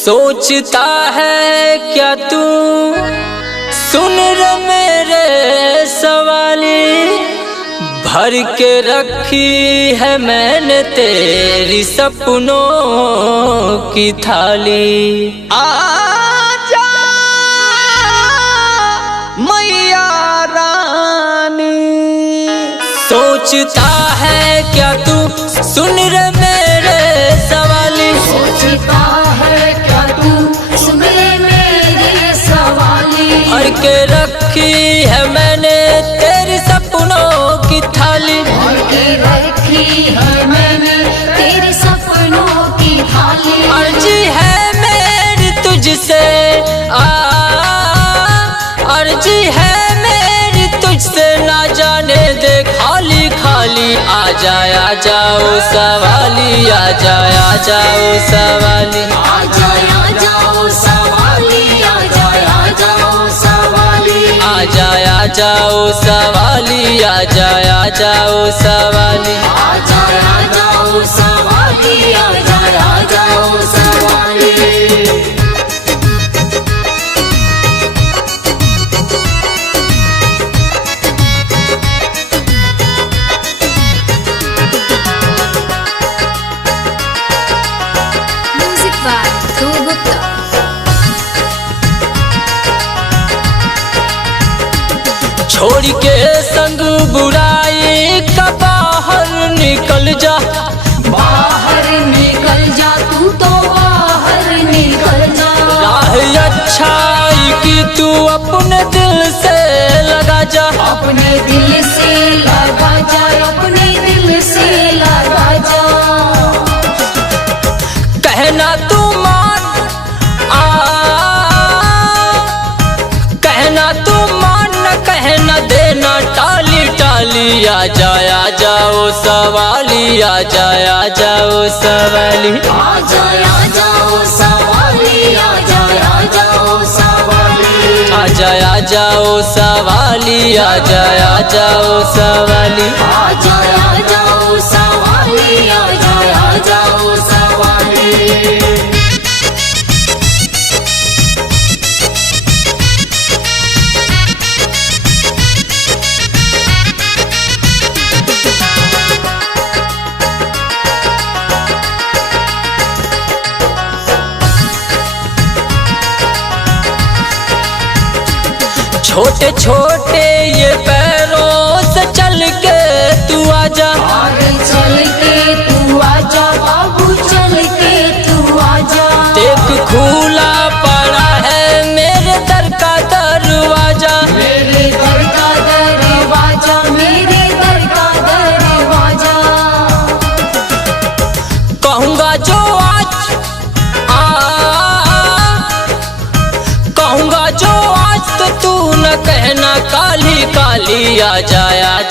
सोचता है क्या तू, सुन रे मेरे सवाली, भर के रखी है मैंने तेरी सपनों की थाली। आजा मैया रानी। सोचता है क्या तू, सुन रे मेरे सवाली, सोचता है क्या तू, सुन रे मेरे सवाली, भर के रखी है मैंने तेरी सपनों की थाली। भर के रखी है मैंने तेरे सपनों की थाली। अर्जी है मेरी तुझसे, अर्जी है मेरी तुझसे, ना जाने दे खाली खाली। आ जाओ सवाली, आ जाओ सवाली, आ जाओ सवाली, आ जाओ सवाली, आ जाओ सवाली, आ जाओ सवाली। आ जाओ सवाली, आ जाओ सवाली। Music by Dhruv Gupta. छोड़ के संग बुराई का बाहर निकल जा, बाहर निकल जा, तू तो बाहर निकल जा। राह अच्छाई की तू अपने दिल से लगा जा, अपने दिल से लगा जा, अपने दिल से लगा जा। कहना तू मान, कहना तू मान, न कहना देना टाली टाली। आ जाओ सवाली, आ जाओ सवाली, आ जाओ सवाली, आ जाओ सवाली, आ जाओ सवाली, आ जाओ सवाली। आ जाओ सवाली, आ जाओ सवाली। छोटे छोटे ये पैरों से चल के तू आजा, आगे चल के तू आजा बाबू, चल के तू आजा। देख खुला पड़ा है मेरे दर का दरवाजा, मेरे दर का दरवाजा, मेरे दर का दरवाजा। कहूँगा जो आज कहूँगा जो आज तो तू न कहना काली काली। आ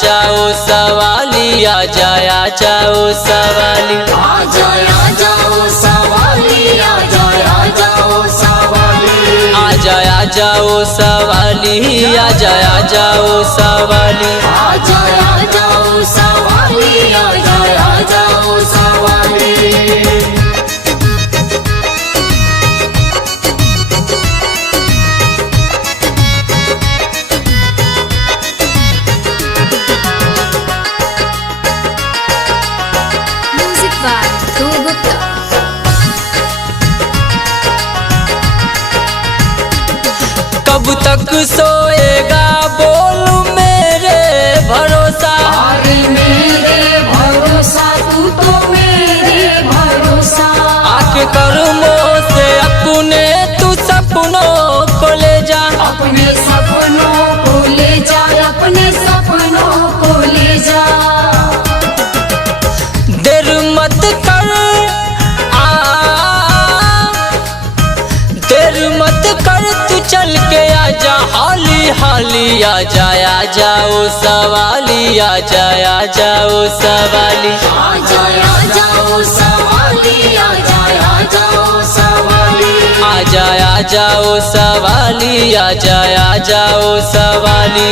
जाओ सवाली, आ जाओ सवाली, आ जाओ सवाली, आ जाओ सवाली, आ जाओ सवाली, आ जाओ सवाली। आ जाओ सवाली, आ जाओ सवाली। Music by Dhruv Gupta. कब तक सोएगा बोल मेरे भरोसा, अरे मेरे भरोसा, तू तो मेरे भरोसा। आके कर्मों से अपने तू सपनों को ले जा, अपने सपनों को ले जा, अपने सपनों को ले जा। देर मत कर, देर मत कर, तू चल के आजा हाली हाली। आ जाओ सवाली, आ जाओ सवाली, आ जाओ सवाली, आ जाओ सवाली, आ जाओ सवाली, आ जाओ सवाली।